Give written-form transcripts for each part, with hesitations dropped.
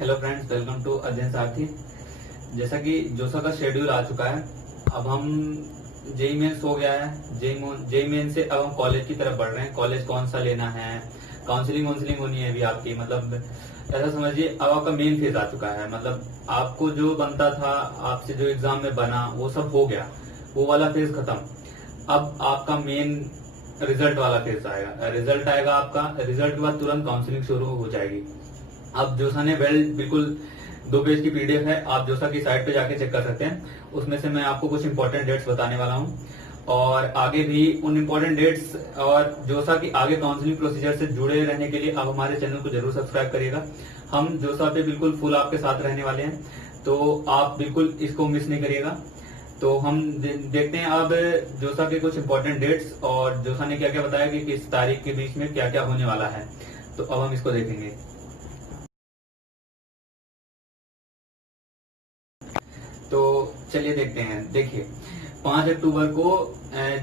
Hello friends, welcome to अध्ययन सारथी। जैसा कि जोसा का शेड्यूल आ चुका है, अब हम जेई मेंस हो गया है। जेई मेंस से अब हम कॉलेज की तरफ बढ़ रहे हैं। कॉलेज कौन सा लेना है, काउंसलिंग होनी है अभी आपकी। मतलब ऐसा समझिए, अब आपका मेन फेज आ चुका है। मतलब आपको जो बनता था, आपसे जो एग्जाम में बना, वो सब हो गया, वो वाला फेज खत्म। अब आपका मेन रिजल्ट वाला फेज आएगा। रिजल्ट आएगा आपका, रिजल्ट के बाद तुरंत काउंसलिंग शुरू हो जाएगी। अब जोसा ने बिल्कुल 2 पेज की पीडीएफ है, आप जोसा की साइट पे जाके चेक कर सकते हैं। उसमें से मैं आपको कुछ इंपॉर्टेंट डेट्स बताने वाला हूँ, और आगे भी उन इंपॉर्टेंट डेट्स और जोसा की आगे काउंसलिंग प्रोसीजर से जुड़े रहने के लिए आप हमारे चैनल को जरूर सब्सक्राइब करिएगा। हम जोसा पे बिल्कुल फुल आपके साथ रहने वाले हैं, तो आप बिल्कुल इसको मिस नहीं करिएगा। तो हम देखते हैं अब जोसा के कुछ इंपॉर्टेंट डेट्स और जोसा ने क्या क्या बताया कि किस तारीख के बीच में क्या क्या होने वाला है। तो अब हम इसको देखेंगे। तो चलिए देखते हैं। देखिए, 5 अक्टूबर को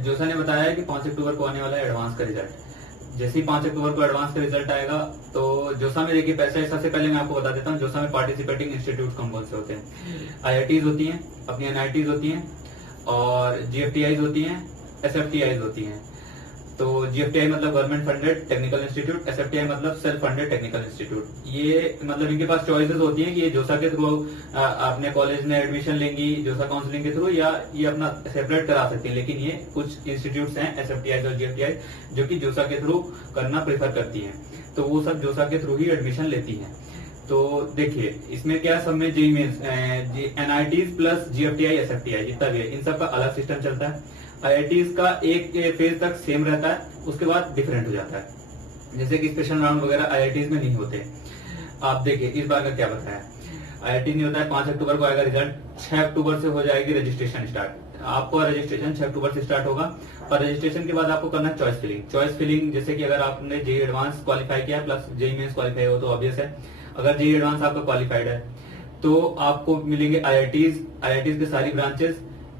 जोसा ने बताया है कि 5 अक्टूबर को आने वाला है एडवांस का रिजल्ट। जैसे ही 5 अक्टूबर को एडवांस का रिजल्ट आएगा, तो जोसा में देखिए पैसा सबसे पहले मैं आपको बता देता हूँ। जोसा में पार्टिसिपेटिंग इंस्टीट्यूट कौन कौन से होते हैं। आईआईटीज होती हैं, अपनी एनआईटीज होती हैं, और जीएफटीआईज होती हैं, एसएफटीआईज होती हैं। तो जीएफटीआई मतलब गवर्नमेंट फंडेड टेक्निकल इंस्टीट्यूट, एसएफटीआई मतलब सेल्फ फंडेड टेक्निकल इंस्टीट्यूट। ये मतलब इनके पास चॉइसेस होती हैं कि ये जोसा के थ्रू अपने कॉलेज में एडमिशन लेंगी, जोसा काउंसलिंग के थ्रू, या ये अपना सेपरेट करा सकती है। लेकिन ये कुछ इंस्टीट्यूट्स हैं एसएफटीआई और जीएफटीआई जो कि जोसा के थ्रू करना प्रेफर करती हैं, तो वो सब जोसा के थ्रू ही एडमिशन लेती हैं। तो देखिए, इसमें क्या सब में JEE Mains, NITs plus GFTI SFTI जितना भी है, इन सब का अलग सिस्टम चलता है। आईआईटीज का एक फेज तक सेम रहता है, उसके बाद डिफरेंट हो जाता है। जैसे कि स्पेशल राउंड वगैरह आईआईटीज में नहीं होते। आप देखिए इस बार का क्या बताया। आईआईटी नहीं होता है, 5 अक्टूबर को आएगा रिजल्ट, 6 अक्टूबर से हो जाएगी रजिस्ट्रेशन स्टार्ट। आपको रजिस्ट्रेशन 6 अक्टूबर से स्टार्ट होगा, और रजिस्ट्रेशन के बाद आपको करना चॉइस फिलिंग। चॉइस फिलिंग जैसे कि अगर आपने जेई एडवांस क्वालिफाई किया प्लस जेई मेंस क्वालिफाई हो तो ऑब्वियस है। अगर जेई एडवांस आपका क्वालिफाइड है तो आपको मिलेंगे आईआईटीज के सारी ब्रांचेस,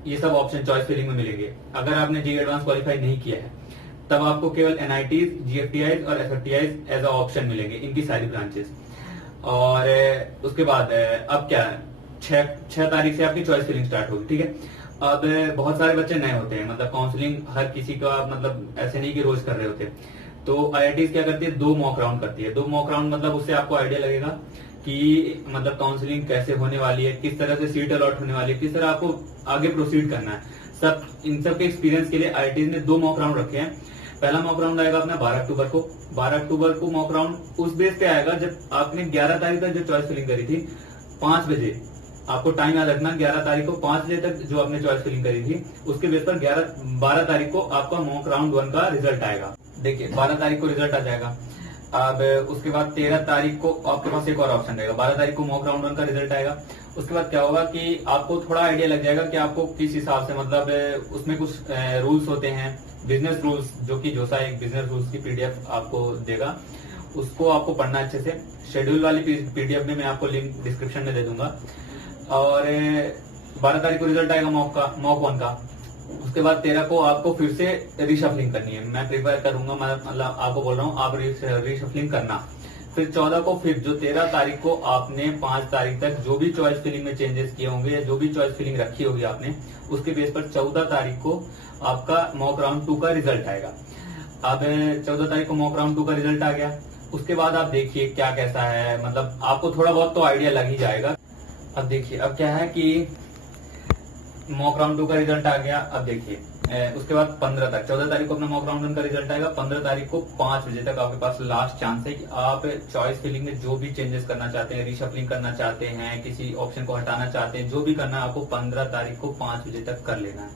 ये सब ऑप्शन चॉइस फिलिंग में मिलेंगे। अगर आपने जेई एडवांस क्वालिफाई नहीं किया है, तब आपको केवल एनआईटीज, जीएफटीआई और एसएफटीआई एज अ ऑप्शन मिलेंगे, इनकी सारी ब्रांचेस। और उसके बाद अब क्या, 6 तारीख से आपकी चॉइस फिलिंग स्टार्ट होगी, ठीक है। अब बहुत सारे बच्चे नए होते हैं, मतलब काउंसलिंग हर किसी का मतलब ऐसे नहीं कि रोज कर रहे होते। तो आईआईटीज क्या करती है, 2 मॉक राउंड करती है। 2 मॉक राउंड मतलब उससे आपको आइडिया लगेगा कि मतलब काउंसलिंग कैसे होने वाली है, किस तरह से सीट अलॉट होने वाली है, किस तरह आपको आगे प्रोसीड करना है। इन सब के एक्सपीरियंस के लिए आईआईटीज ने 2 मॉक राउंड रखे हैं। पहला मॉक राउंड आएगा अपना 12 अक्टूबर को। 12 अक्टूबर को मॉक राउंड उस बेस पे आएगा जब आपने 11 तारीख तक जो चॉइस फिलिंग करी थी, 5 बजे आपको टाइम याद रखना, 11 तारीख को 5 बजे तक जो आपने चॉइस फिलिंग करी थी, उसके बेस पर 12 तारीख को आपका मॉक राउंड 1 का रिजल्ट आएगा। देखिए 12 तारीख को रिजल्ट आ जाएगा। अब उसके बाद 13 तारीख को आपके पास एक और ऑप्शन रहेगा। 12 तारीख को मॉक राउंड 1 का रिजल्ट आएगा। उसके बाद क्या होगा कि आपको थोड़ा आइडिया लग जाएगा कि आपको किस हिसाब से, मतलब उसमें कुछ रूल्स होते हैं, बिजनेस रूल्स, जो कि जोसा एक बिजनेस रूल्स की पीडीएफ आपको देगा, उसको आपको पढ़ना अच्छे से। शेड्यूल वाली पीडीएफ में मैं आपको लिंक डिस्क्रिप्शन में दे दूंगा। और 12 तारीख को रिजल्ट आएगा मॉक 1 का। उसके बाद 13 को आपको फिर से रिशफलिंग करनी है। मैं प्रिपेयर करूंगा, मतलब आपको बोल रहा हूँ, आप रिशफलिंग करना। फिर 14 को, फिर जो 13 तारीख को आपने 5 तारीख तक जो भी चॉइस फिलिंग में चेंजेस किए होंगे या जो भी चॉइस फिलिंग रखी होगी आपने, उसके बेस पर 14 तारीख को आपका मॉक राउंड 2 का रिजल्ट आएगा। अब 14 तारीख को मॉक राउंड 2 का रिजल्ट आ गया। उसके बाद आप देखिए क्या कैसा है, मतलब आपको थोड़ा बहुत तो आइडिया लग ही जाएगा। अब देखिए, अब क्या है कि मॉक राउंड 2 का रिजल्ट आ गया। अब देखिए उसके बाद 15 तक, 14 तारीख को अपना मॉक राउंड 1 का रिजल्ट आएगा। 15 तारीख को 5 बजे तक आपके पास लास्ट चांस है कि आप चॉइस फिलिंग में जो भी चेंजेस करना चाहते हैं, रिशफलिंग करना चाहते हैं, किसी ऑप्शन को हटाना चाहते हैं, जो भी करना है आपको 15 तारीख को 5 बजे तक कर लेना है।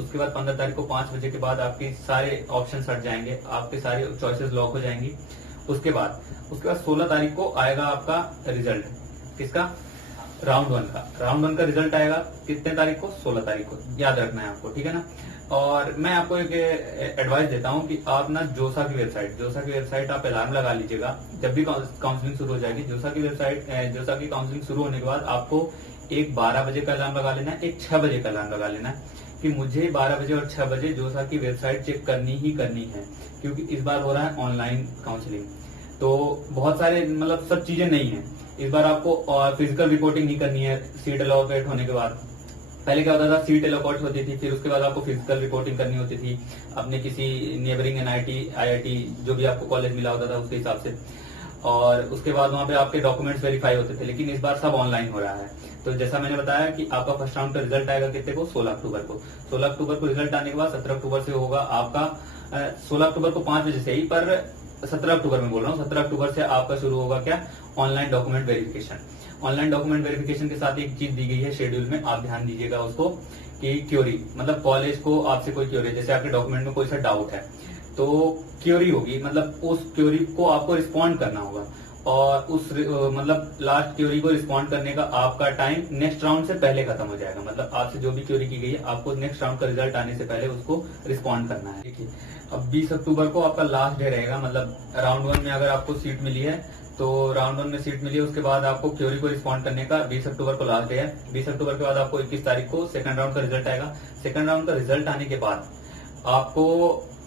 उसके बाद 15 तारीख को 5 बजे के बाद आपके सारे ऑप्शन हट जाएंगे, आपके सारे चॉइसेस लॉक हो जाएंगी। उसके बाद 16 तारीख को आएगा आपका रिजल्ट, किसका, राउंड 1 का रिजल्ट आएगा। कितने तारीख को, 16 तारीख को, याद रखना है आपको, ठीक है ना। और मैं आपको एक एडवाइस देता हूं कि आप ना जोसा की वेबसाइट आप अलार्म लगा लीजिएगा जब भी काउंसलिंग शुरू हो जाएगी। जोसा की काउंसलिंग शुरू होने के बाद आपको एक 12 बजे का अलार्म लगा लेना है, एक 6 बजे का अलार्म लगा लेना है कि मुझे 12 बजे और 6 बजे जोसा की वेबसाइट चेक करनी ही करनी है, क्योंकि इस बार हो रहा है ऑनलाइन काउंसलिंग। तो बहुत सारे मतलब सब चीजें नहीं है, इस बार आपको फिजिकल रिपोर्टिंग नहीं करनी है सीट अलॉकेट होने के बाद। पहले क्या होता था, सीट अलॉकेट होती थी, फिर उसके बाद आपको फिजिकल रिपोर्टिंग करनी होती थी अपने किसी नेबरिंग एनआईटी आईआईटी जो भी आपको कॉलेज मिला होता था उसके हिसाब से, और उसके बाद वहां पे आपके डॉक्यूमेंट्स वेरीफाई होते थे। लेकिन इस बार सब ऑनलाइन हो रहा है। तो जैसा मैंने बताया कि आपका फर्स्ट राउंड का रिजल्ट आएगा कितने को, 16 अक्टूबर को। 16 अक्टूबर को रिजल्ट आने के बाद 17 अक्टूबर से होगा आपका 16 अक्टूबर को 5 बजे से ही, पर 17 अक्टूबर में बोल रहा हूँ, 17 अक्टूबर से आपका शुरू होगा क्या, online document verification. Online document verification के साथ एक चीज दी गई है शेड्यूल में, आप ध्यान दीजिएगा उसको, कि क्योरी, मतलब कॉलेज को आपसे कोई क्योरी, जैसे आपके डॉक्यूमेंट में कोई सा डाउट है तो क्योरी होगी, मतलब उस क्योरी को आपको रिस्पॉन्ड करना होगा, और उस मतलब लास्ट क्योरी को रिस्पॉन्ड करने का आपका टाइम नेक्स्ट राउंड से पहले खत्म हो जाएगा। मतलब आपसे जो भी क्योरी की गई है आपको नेक्स्ट राउंड का रिजल्ट आने से पहले उसको रिस्पॉन्ड करना है। ठीक है, अब 20 अक्टूबर को आपका लास्ट डे रहेगा, मतलब राउंड 1 में अगर आपको सीट मिली है तो राउंड 1 में सीट मिली है, उसके बाद आपको क्योरी को रिस्पॉन्ड करने का 20 अक्टूबर को लास्ट डे है। 20 अक्टूबर के बाद आपको 21 तारीख को सेकंड राउंड का रिजल्ट आएगा। सेकंड राउंड का रिजल्ट आने के बाद आपको,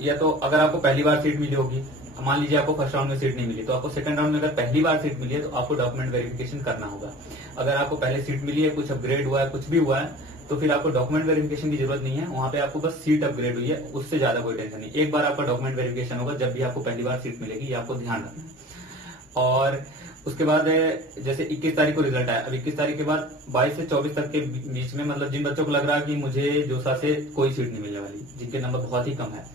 या तो अगर आपको पहली बार सीट मिली होगी, मान लीजिए आपको फर्स्ट राउंड में सीट नहीं मिली, तो आपको सेकंड राउंड में अगर पहली बार सीट मिली है तो आपको डॉक्यूमेंट वेरिफिकेशन करना होगा। अगर आपको पहले सीट मिली है, कुछ अपग्रेड हुआ है, कुछ भी हुआ है, तो फिर आपको डॉक्यूमेंट वेरिफिकेशन की जरूरत नहीं है, वहां पे आपको बस सीट अपग्रेड हुई है, उससे ज्यादा कोई टेंशन नहीं। एक बार आपका डॉक्यूमेंट वेरिफिकेशन होगा जब भी आपको पहली बार सीट मिलेगी, ये आपको ध्यान रखना है। और उसके बाद जैसे 21 तारीख को रिजल्ट आया, अब 21 तारीख के बाद 22 से 24 तक के बीच में, मतलब जिन बच्चों को लग रहा है कि मुझे जोसा से कोई सीट नहीं मिलने वाली, जिनके नंबर बहुत ही कम है,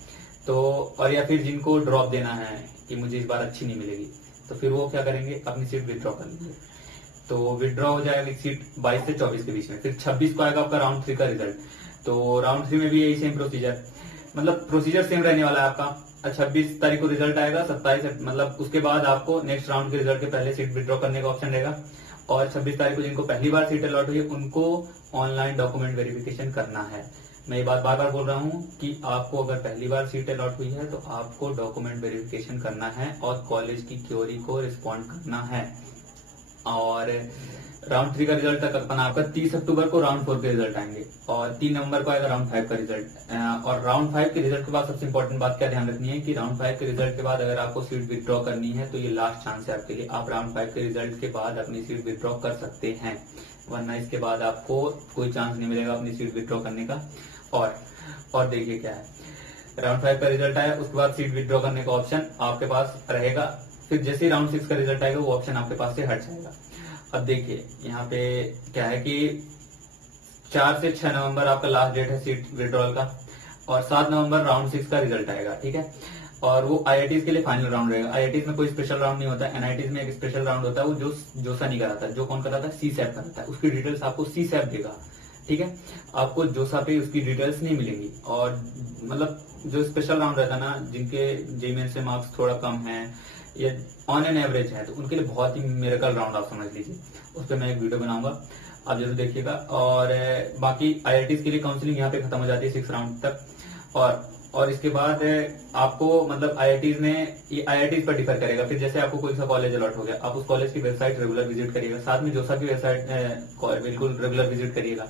तो और या फिर जिनको ड्रॉप देना है कि मुझे इस बार अच्छी नहीं मिलेगी, तो फिर वो क्या करेंगे, अपनी सीट विड्रॉ कर लेंगे। तो विड्रॉ हो जाएगा सीट 22 से 24 के बीच में। फिर 26 को आएगा आपका राउंड 3 का रिजल्ट। तो राउंड 3 में भी यही सेम प्रोसीजर, मतलब प्रोसीजर सेम रहने वाला है आपका। 26 तारीख को रिजल्ट आएगा, 27 मतलब उसके बाद आपको नेक्स्ट राउंड के रिजल्ट के पहले सीट विड्रॉ करने का ऑप्शन रहेगा। और 26 तारीख को जिनको पहली बार सीट अलॉट हुई है उनको ऑनलाइन डॉक्यूमेंट वेरिफिकेशन करना है। मैं ये बात बार बार बोल रहा हूँ कि आपको अगर पहली बार सीट अलॉट हुई है तो आपको डॉक्यूमेंट वेरिफिकेशन करना है और कॉलेज की क्योरी को रिस्पॉन्ड करना है। और राउंड 3 का रिजल्ट तक अपन आपका 30 अक्टूबर को राउंड 4 के रिजल्ट आएंगे, और 3 नवंबर को आएगा राउंड 5 का रिजल्ट। और राउंड 5 के रिजल्ट के बाद सबसे इंपॉर्टेंट बात क्या ध्यान रखनी है कि राउंड 5 के रिजल्ट के बाद अगर आपको सीट विड्रॉ करनी है तो ये लास्ट चांस है आपके लिए। आप राउंड 5 के रिजल्ट के बाद अपनी सीट विड्रॉ कर सकते हैं, वरना इसके बाद आपको कोई चांस नहीं मिलेगा अपनी सीट विड्रॉ करने का। और देखिए क्या है, राउंड 5 का रिजल्ट आया, उसके बाद सीट विड्रॉ करने का ऑप्शन आपके पास रहेगा। फिर जैसे ही राउंड 6 का रिजल्ट आएगा वो ऑप्शन आपके पास से हट जाएगा। अब देखिए यहाँ पे क्या है कि 4 से 6 नवंबर आपका लास्ट डेट है सीट विड्रॉल का, और 7 नवंबर राउंड 6 का रिजल्ट आएगा। ठीक है, और वो आईआईटीज के लिए फाइनल राउंड रहेगा। आईआईटीज में कोई स्पेशल राउंड नहीं होता है, एनआईटीज में एक स्पेशल राउंड होता है, वो जोसा नहीं कराता है। जो कौन कराता है, सीसैप कराता है। उसकी डिटेल्स आपको सीसैप देगा। ठीक है, आपको जोसा पे उसकी डिटेल्स नहीं मिलेंगी। और मतलब जो स्पेशल राउंड रहता है ना, जिनके जेईई से मार्क्स थोड़ा कम है या ऑन एन एवरेज है, तो उनके लिए बहुत ही मिरेकल राउंड आप समझ लीजिए। उस पर मैं एक वीडियो बनाऊंगा, आप जरूर देखिएगा। और बाकी आईआईटीज के लिए काउंसलिंग यहाँ पे खत्म हो जाती है 6 राउंड तक। और इसके बाद आपको मतलब आईआईटीज में, ये आईआईटीज पर डिफर करेगा। फिर जैसे आपको कोई सा कॉलेज अलॉट हो गया, आप उस कॉलेज की वेबसाइट रेगुलर विजिट करिएगा, साथ में जोसा की वेबसाइट बिल्कुल रेगुलर विजिट करिएगा।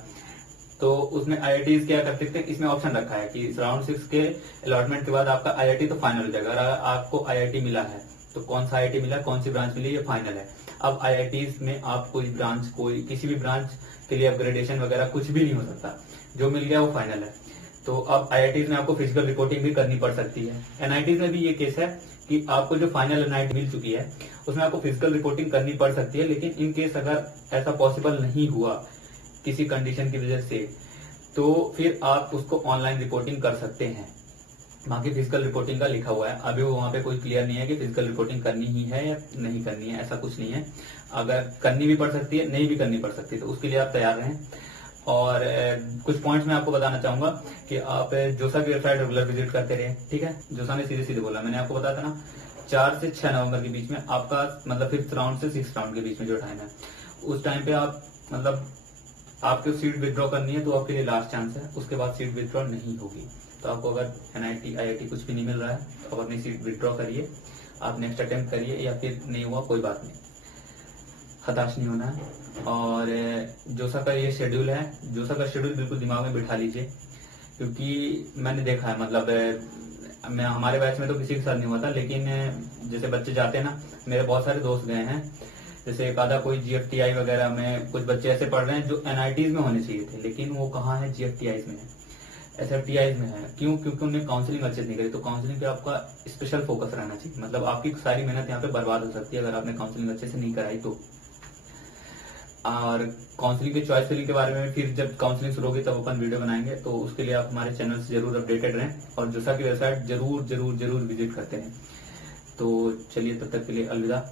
तो उसमें आईआईटीज क्या कर सकते हैं, इसमें ऑप्शन रखा है कि राउंड 6 के अलॉटमेंट के बाद आपका आईआईटी तो फाइनल हो जाएगा। अगर आपको आईआईटी मिला है तो कौन सा आईआईटी मिला, कौन सी ब्रांच मिली, ये फाइनल है। अब आईआईटीज में आप कोई किसी भी ब्रांच के लिए अपग्रेडेशन वगैरह कुछ भी नहीं हो सकता, जो मिल गया वो फाइनल है। तो अब आईआईटीज में आपको फिजिकल रिपोर्टिंग भी करनी पड़ सकती है। एनआईटीज में भी ये केस है कि आपको जो फाइनल एनआईटी मिल चुकी है उसमें आपको फिजिकल रिपोर्टिंग करनी पड़ सकती है। लेकिन इन केस अगर ऐसा पॉसिबल नहीं हुआ किसी कंडीशन की वजह से, तो फिर आप उसको ऑनलाइन रिपोर्टिंग कर सकते हैं। बाकी फिजिकल रिपोर्टिंग का लिखा हुआ है, अभी वो वहां पे कोई क्लियर नहीं है कि फिजिकल रिपोर्टिंग करनी ही है या नहीं करनी है, ऐसा कुछ नहीं है। अगर करनी भी पड़ सकती है, नहीं भी करनी पड़ सकती है, तो उसके लिए आप तैयार रहें। और कुछ पॉइंट्स मैं आपको बताना चाहूंगा कि आप जोसा की वेबसाइट रेगुलर विजिट करते रहे। ठीक है, जोसा ने सीधे सीधे बोला, मैंने आपको बताया था ना 4 से 6 नवंबर के बीच में आपका मतलब 5th राउंड से 6th राउंड के बीच में जो टाइम है, उस टाइम पे आप मतलब आपको सीट विड्रॉ करनी है तो आपके लिए लास्ट चांस है। उसके बाद सीट विड्रॉ नहीं होगी। तो आपको अगर एनआईटी आईआईटी कुछ भी नहीं मिल रहा है तो आप अपनी सीट विड्रॉ करिए, आप नेक्स्ट अटेम्प्ट करिए, या फिर नहीं हुआ कोई बात नहीं, हताश नहीं होना है। और जोसा का ये शेड्यूल है, जोसा का शेड्यूल बिल्कुल दिमाग में बिठा लीजिए, क्योंकि मैंने देखा है, मतलब मैं हमारे बैच में तो किसी के साथ नहीं हुआ था, लेकिन जैसे बच्चे जाते हैं ना, मेरे बहुत सारे दोस्त गए हैं, जैसे एक आधा कोई GFTI वगैरह में कुछ बच्चे ऐसे पढ़ रहे हैं जो NITs में होने चाहिए थे, लेकिन वो कहाँ है, GFTIs में है, SFTIs में है। क्यों? क्योंकि उन्हें काउंसलिंग अच्छे से नहीं करी। तो काउंसलिंग पे आपका स्पेशल फोकस रहना चाहिए, मतलब आपकी सारी मेहनत यहाँ पे बर्बाद हो सकती है अगर आपने काउंसलिंग अच्छे से नहीं कराई तो। और काउंसलिंग के चॉइस फिलिंग के बारे में फिर जब काउंसलिंग शुरू होगी तब अपन वीडियो बनाएंगे, तो उसके लिए आप हमारे चैनल से जरूर अपडेटेड रहें और जोसा की वेबसाइट जरूर जरूर जरूर विजिट करते रहें। तो चलिए, तब तक के लिए अलविदा।